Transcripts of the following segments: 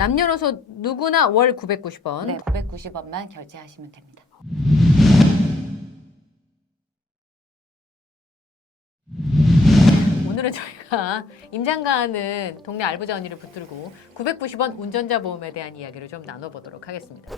남녀노소 누구나 월 990원. 네, 990원만 결제하시면 됩니다. 오늘은 저희가 임장가하는 동네 알부자 언니를 붙들고 990원 운전자 보험에 대한 이야기를 좀 나눠보도록 하겠습니다.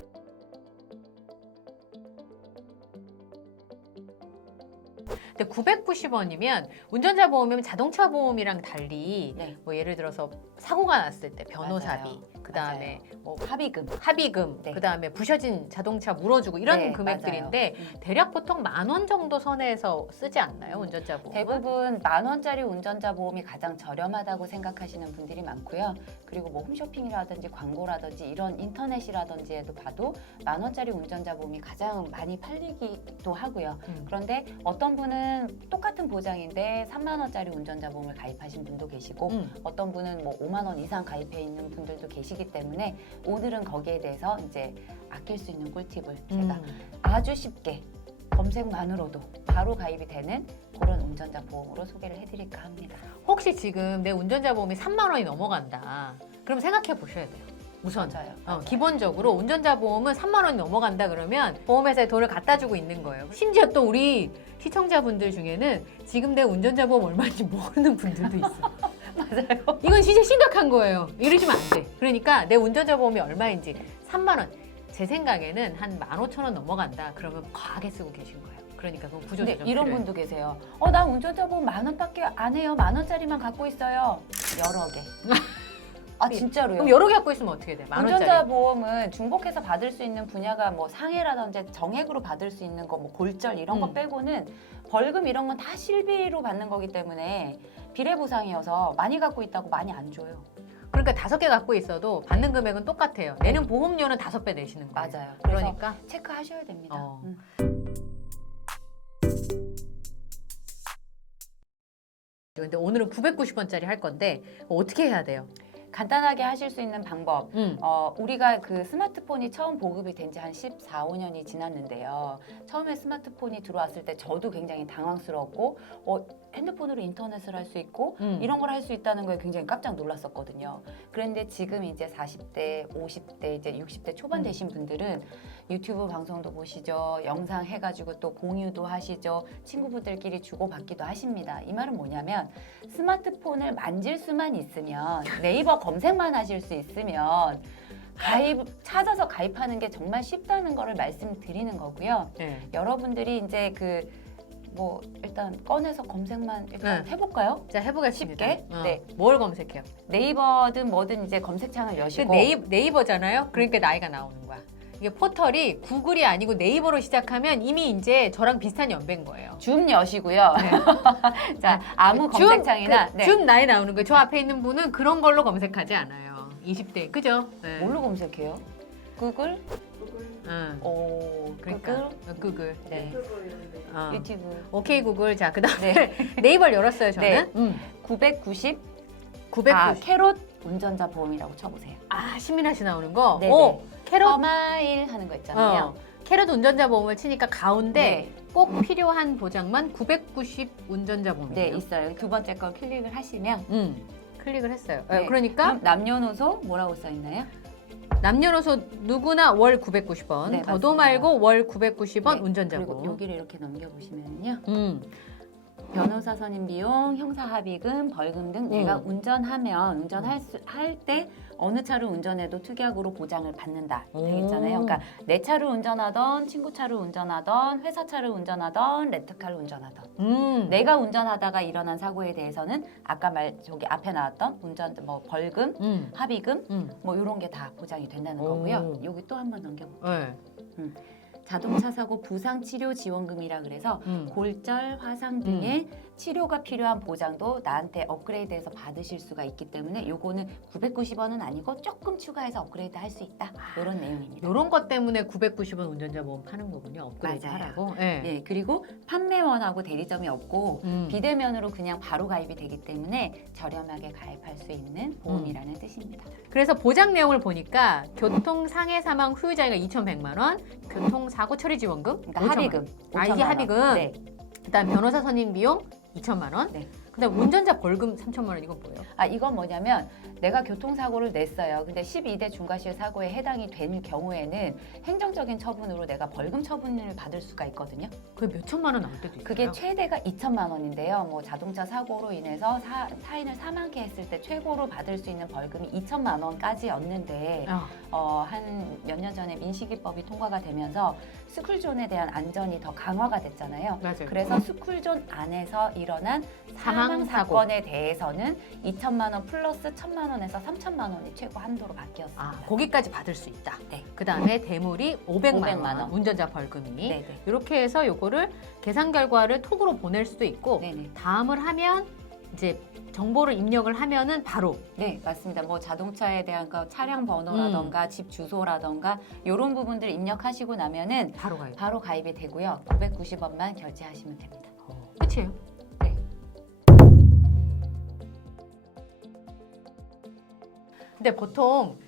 근데 990원이면 운전자 보험이면 자동차 보험이랑 달리 네. 뭐 예를 들어서 사고가 났을 때 변호사비, 맞아요. 그다음에 뭐 합의금, 네. 그다음에 부셔진 자동차 물어주고 이런 네, 금액들인데 대략 보통 10,000원 정도 선에서 쓰지 않나요? 운전자 보험? 대부분 10,000원짜리 운전자 보험이 가장 저렴하다고 생각하시는 분들이 많고요. 그리고 뭐 홈쇼핑이라든지 광고라든지 이런 인터넷이라든지에도 봐도 10,000원짜리 운전자 보험이 가장 많이 팔리기도 하고요. 그런데 어떤 분은 똑같은 보장인데 30,000원짜리 운전자 보험을 가입하신 분도 계시고 어떤 분은 뭐 5만 원 이상 가입해 있는 분들도 계시기 때문에 오늘은 거기에 대해서 이제 아낄 수 있는 꿀팁을 제가 아주 쉽게 검색만으로도 바로 가입이 되는 그런 운전자 보험으로 소개를 해드릴까 합니다. 혹시 지금 내 운전자 보험이 3만 원이 넘어간다. 그럼 생각해 보셔야 돼요. 우선 맞아요. 기본적으로 운전자 보험은 3만 원이 넘어간다 그러면 보험회사에 돈을 갖다 주고 있는 거예요. 심지어 또 우리 시청자분들 중에는 지금 내 운전자 보험 얼마인지 모르는 분들도 있어요. 맞아요. 이건 진짜 심각한 거예요. 이러시면 안 돼. 그러니까 내 운전자 보험이 얼마인지 3만 원. 제 생각에는 한 15,000원 넘어간다. 그러면 과하게 쓰고 계신 거예요. 그러니까 그건 구조조정 근데 이런 필요해요. 분도 계세요. 나 운전자 보험 10,000원밖에 안 해요. 10,000원짜리만 갖고 있어요. 여러 개. 아 진짜로요. 그럼 여러 개 갖고 있으면 어떻게 돼? 10,000원짜리. 운전자 보험은 중복해서 받을 수 있는 분야가 뭐 상해라든지 정액으로 받을 수 있는 거, 뭐 골절 이런 거 빼고는 벌금 이런 건 다 실비로 받는 거기 때문에 비례 보상이어서 많이 갖고 있다고 많이 안 줘요. 그러니까 5개 갖고 있어도 받는 금액은 똑같아요. 내는 보험료는 5배 내시는 거예요. 맞아요. 그러니까 체크하셔야 됩니다. 근데 오늘은 990원짜리 할 건데 어떻게 해야 돼요? 간단하게 하실 수 있는 방법. 우리가 그 스마트폰이 처음 보급이 된 지 한 14, 15년이 지났는데요. 처음에 스마트폰이 들어왔을 때 저도 굉장히 당황스러웠고 핸드폰으로 인터넷을 할 수 있고 이런 걸 할 수 있다는 거에 굉장히 깜짝 놀랐었거든요. 그런데 지금 이제 40대, 50대, 이제 60대 초반 되신 분들은 유튜브 방송도 보시죠. 영상 해가지고 또 공유도 하시죠. 친구분들끼리 주고받기도 하십니다. 이 말은 뭐냐면 스마트폰을 만질 수만 있으면 네이버 검색만 하실 수 있으면 찾아서 가입하는 게 정말 쉽다는 거를 말씀드리는 거고요. 네. 여러분들이 이제 일단 꺼내서 검색만 일단 해볼까요? 자, 해보겠습니다. 쉽게? 네. 뭘 검색해요? 네이버든 뭐든 이제 검색창을 여시고 네이버잖아요? 그러니까 나이가 나오는 거야. 이게 포털이 구글이 아니고 네이버로 시작하면 이미 이제 저랑 비슷한 연배인 거예요. 줌 여시고요. 네. 자, 아무 검색창이나 줌 나이 나오는 거예요. 저 앞에 있는 분은 그런 걸로 검색하지 않아요. 20대, 그죠? 네. 뭘로 검색해요? 구글? 그러니까 구글. 네. 유튜브. 오케이 구글. 자, 그다음에 네이버를 열었어요, 저는. 990. 990. 캐롯 운전자 보험이라고 쳐보세요. 시민아씨 나오는 거. 네네. 캐롯 서마일 하는 거 있잖아요. 캐롯 운전자 보험을 치니까 가운데 꼭 필요한 보장만 990 운전자 보험이에요. 네, 있어요. 두 번째 걸 클릭을 하시면 클릭을 했어요. 네. 그러니까 그럼 남녀노소 뭐라고 써 있나요? 남녀노소 누구나 월 990원. 네, 더도 맞습니다. 말고 월 990원 네, 운전자 그리고 보험. 여기를 이렇게 넘겨보시면요. 변호사 선임 비용, 형사 합의금, 벌금 등 내가 운전할 때 어느 차를 운전해도 특약으로 보장을 받는다 되겠잖아요. 그러니까 내 차를 운전하던 친구 차를 운전하던 회사 차를 운전하던 렌트카를 운전하던 내가 운전하다가 일어난 사고에 대해서는 아까 저기 앞에 나왔던 벌금, 합의금 뭐 이런 게 다 보장이 된다는 거고요. 여기 또 한번 넘겨볼게요. 자동차 사고 부상 치료 지원금이라 그래서 골절, 화상 등의 치료가 필요한 보장도 나한테 업그레이드해서 받으실 수가 있기 때문에 요거는 990원은 아니고 조금 추가해서 업그레이드 할 수 있다. 이런 내용입니다. 이런 것 때문에 990원 운전자 보험 파는 거군요. 업그레이드 맞아요. 하라고. 예, 그리고 판매원하고 대리점이 없고 비대면으로 그냥 바로 가입이 되기 때문에 저렴하게 가입할 수 있는 보험이라는 뜻입니다. 그래서 보장 내용을 보니까 교통 상해 사망 후유장애가 2,100만 원, 교통 사고 처리 지원금, 그러니까 5천만 합의금. 원. 이게 5천만 원. 합의금. 네. 그다음 변호사 선임 비용 2천만 원. 네. 근데 운전자 벌금 3천만 원 이건 뭐예요? 아, 이건 뭐냐면 내가 교통사고를 냈어요. 근데 12대 중과실 사고에 해당이 된 경우에는 행정적인 처분으로 내가 벌금 처분을 받을 수가 있거든요. 그게 몇 천만 원 나올 때도 있어요. 그게 최대가 2천만 원인데요. 뭐 자동차 사고로 인해서 타인을 사망케 했을 때 최고로 받을 수 있는 벌금이 2천만 원까지였는데 한 몇 년 전에 민식이법이 통과가 되면서 스쿨존에 대한 안전이 더 강화가 됐잖아요. 맞아요. 그래서 스쿨존 안에서 일어난 사망 사망 사고. 사건에 대해서는 2천만 원 플러스 1천만 원에서 3천만 원이 최고 한도로 바뀌었습니다. 아, 거기까지 받을 수 있다. 네. 그 다음에 대물이 500만 500만 원, 원. 운전자 벌금이. 네네. 이렇게 해서 요거를 계산 결과를 톡으로 보낼 수도 있고 네네. 다음을 하면 이제 정보를 입력을 하면은 바로 네, 맞습니다. 뭐 자동차에 대한 그 차량 번호라던가 집 주소라던가 이런 부분들 입력하시고 나면은 바로 가요. 바로 가입이 되고요. 990원만 결제하시면 됩니다. 끝이에요. 네. 근데 보통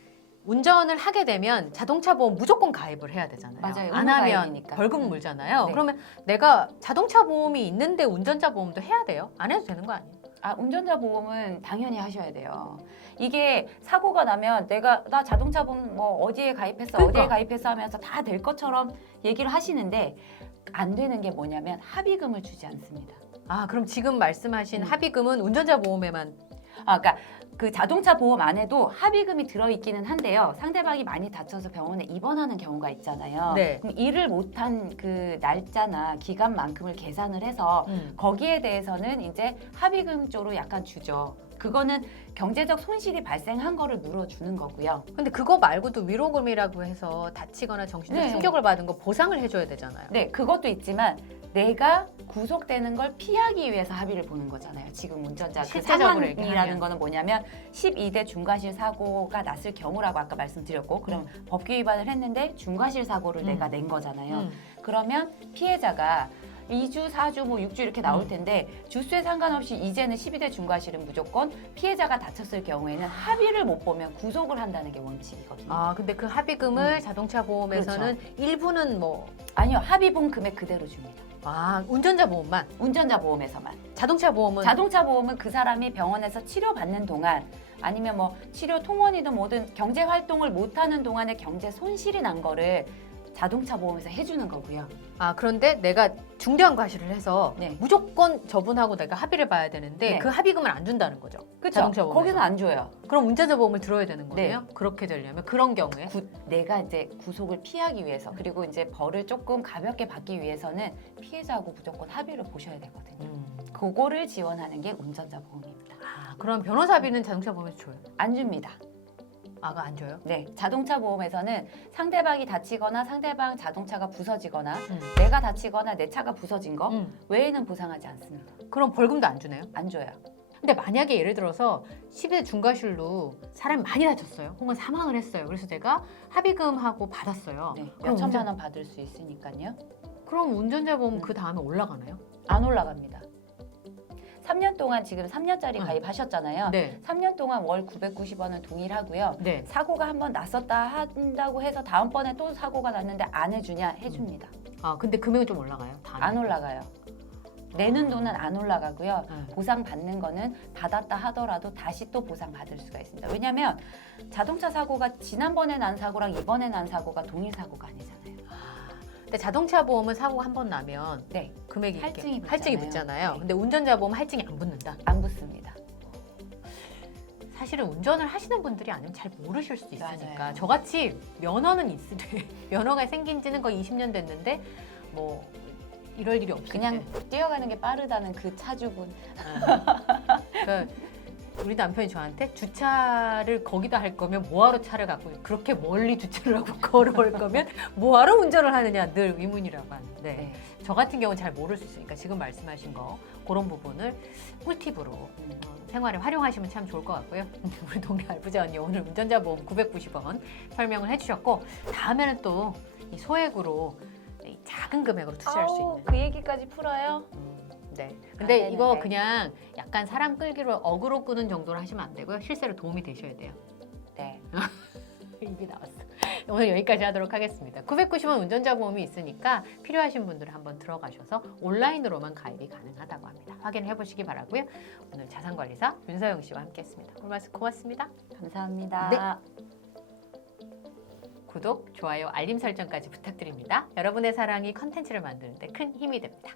운전을 하게 되면 자동차 보험 무조건 가입을 해야 되잖아요. 맞아요. 안 의무 하면 가입이니까. 벌금 물잖아요. 네. 그러면 내가 자동차 보험이 있는데 운전자 보험도 해야 돼요? 안 해도 되는 거 아니에요? 아, 운전자 보험은 당연히 하셔야 돼요. 이게 사고가 나면 나 자동차 보험 뭐 어디에 가입했어, 그러니까. 어디에 가입했어 하면서 다 될 것처럼 얘기를 하시는데 안 되는 게 뭐냐면 합의금을 주지 않습니다. 아, 그럼 지금 말씀하신 음. 합의금은 운전자 보험에만 아, 그러니까 그 자동차 보험 안에도 합의금이 들어있기는 한데요. 상대방이 많이 다쳐서 병원에 입원하는 경우가 있잖아요. 네. 그럼 일을 못한 그 날짜나 기간만큼을 계산을 해서 거기에 대해서는 이제 합의금 쪽으로 약간 주죠. 그거는 경제적 손실이 발생한 거를 물어주는 거고요. 근데 그거 말고도 위로금이라고 해서 다치거나 정신적 네. 충격을 받은 거 보상을 해줘야 되잖아요. 네, 그것도 있지만 내가 구속되는 걸 피하기 위해서 합의를 보는 거잖아요. 지금 운전자 그 실제적으로 상황이라는 얘기하면. 거는 뭐냐면 12대 중과실 사고가 났을 경우라고 아까 말씀드렸고 그럼 법규 위반을 했는데 중과실 사고를 내가 낸 거잖아요. 그러면 피해자가 2주, 4주, 뭐 6주 이렇게 나올 텐데 주수에 상관없이 이제는 12대 중과실은 무조건 피해자가 다쳤을 경우에는 합의를 못 보면 구속을 한다는 게 원칙이거든요. 아, 근데 그 합의금을 자동차 보험에서는 일부는 뭐 아니요, 합의본 금액 그대로 줍니다. 아, 운전자 보험만. 운전자 보험에서만. 자동차 보험은 자동차 보험은 그 사람이 병원에서 치료받는 동안 아니면 뭐 치료 통원이든 뭐든 경제 활동을 못하는 동안에 경제 손실이 난 거를 자동차 보험에서 해주는 거고요. 아, 그런데 내가 중대한 과실을 해서 네. 무조건 저분하고 내가 합의를 봐야 되는데 네. 그 합의금을 안 준다는 거죠. 그렇죠? 자동차 보험에서. 거기는 안 줘요. 그럼 운전자 보험을 들어야 되는 네. 거예요? 그렇게 되려면 그런 경우에 내가 이제 구속을 피하기 위해서 그리고 이제 벌을 조금 가볍게 받기 위해서는 피해자하고 무조건 합의를 보셔야 되거든요. 그거를 지원하는 게 운전자 보험입니다. 아, 그럼 변호사비는 자동차 보험에서 줘요? 안 줍니다. 아, 그거 안 줘요? 네, 자동차 보험에서는 상대방이 다치거나 상대방 자동차가 부서지거나 음. 내가 다치거나 내 차가 부서진 거 외에는 보상하지 않습니다. 그럼 벌금도 안 주네요? 안 줘요. 근데 만약에 예를 들어서 10대 중과실로 사람이 많이 다쳤어요. 혹은 사망을 했어요. 그래서 내가 합의금하고 받았어요. 네, 그럼 몇 천만 원 받을 수 있으니까요. 그럼 운전자 보험 그 다음에 올라가나요? 안 올라갑니다. 3년 동안 지금 3년짜리 응. 가입하셨잖아요. 네. 3년 동안 월 990원은 동일하고요. 네. 사고가 한번 났었다 한다고 해서 다음번에 또 사고가 났는데 안 해주냐 해줍니다. 아, 근데 금액은 좀 올라가요? 다음에? 안 올라가요. 내는 돈은 안 올라가고요. 네. 보상 받는 거는 받았다 하더라도 다시 또 보상 받을 수가 있습니다. 왜냐하면 자동차 사고가 지난번에 난 사고랑 이번에 난 사고가 동일 사고가 아니잖아요. 근데 자동차 보험은 사고가 한 번 나면 네, 금액이 이렇게 할증이 붙잖아요. 할증이 붙잖아요. 네. 근데 운전자 보험은 할증이 안 붙는다. 안 붙습니다. 사실은 운전을 하시는 분들이 아니면 잘 모르실 수도 있으니까 맞아요. 저같이 면허는 있으되 면허가 생긴 지는 거의 20년 됐는데 뭐 이럴 일이 없을 그냥 때 뛰어가는 게 빠르다는 그 차주분. 그러니까 우리 남편이 저한테 주차를 거기다 할 거면 뭐하러 차를 갖고 그렇게 멀리 주차를 하고 걸어올 거면 뭐하러 운전을 하느냐 늘 의문이라고 하는데 네. 저 같은 경우는 잘 모를 수 있으니까 지금 말씀하신 거 그런 부분을 꿀팁으로 생활에 활용하시면 참 좋을 것 같고요. 우리 동네 알부자 언니 오늘 운전자 보험 990원 설명을 해주셨고 다음에는 또 이 소액으로 이 작은 금액으로 투자할 수 있는 그 얘기까지 풀어요? 네. 근데 안 이거 되는데. 그냥 약간 사람 끌기로 어그로 끄는 정도로 하시면 안 되고요. 실제로 도움이 되셔야 돼요. 네. 입이 나왔어. 오늘 여기까지 하도록 하겠습니다. 990원 운전자 보험이 있으니까 필요하신 분들은 한번 들어가셔서 온라인으로만 가입이 가능하다고 합니다. 확인해 보시기 바라고요. 오늘 자산관리사 윤서영 씨와 함께했습니다. 오늘 말씀 고맙습니다. 감사합니다. 구독, 좋아요, 알림 설정까지 부탁드립니다. 여러분의 사랑이 컨텐츠를 만드는 데 큰 힘이 됩니다.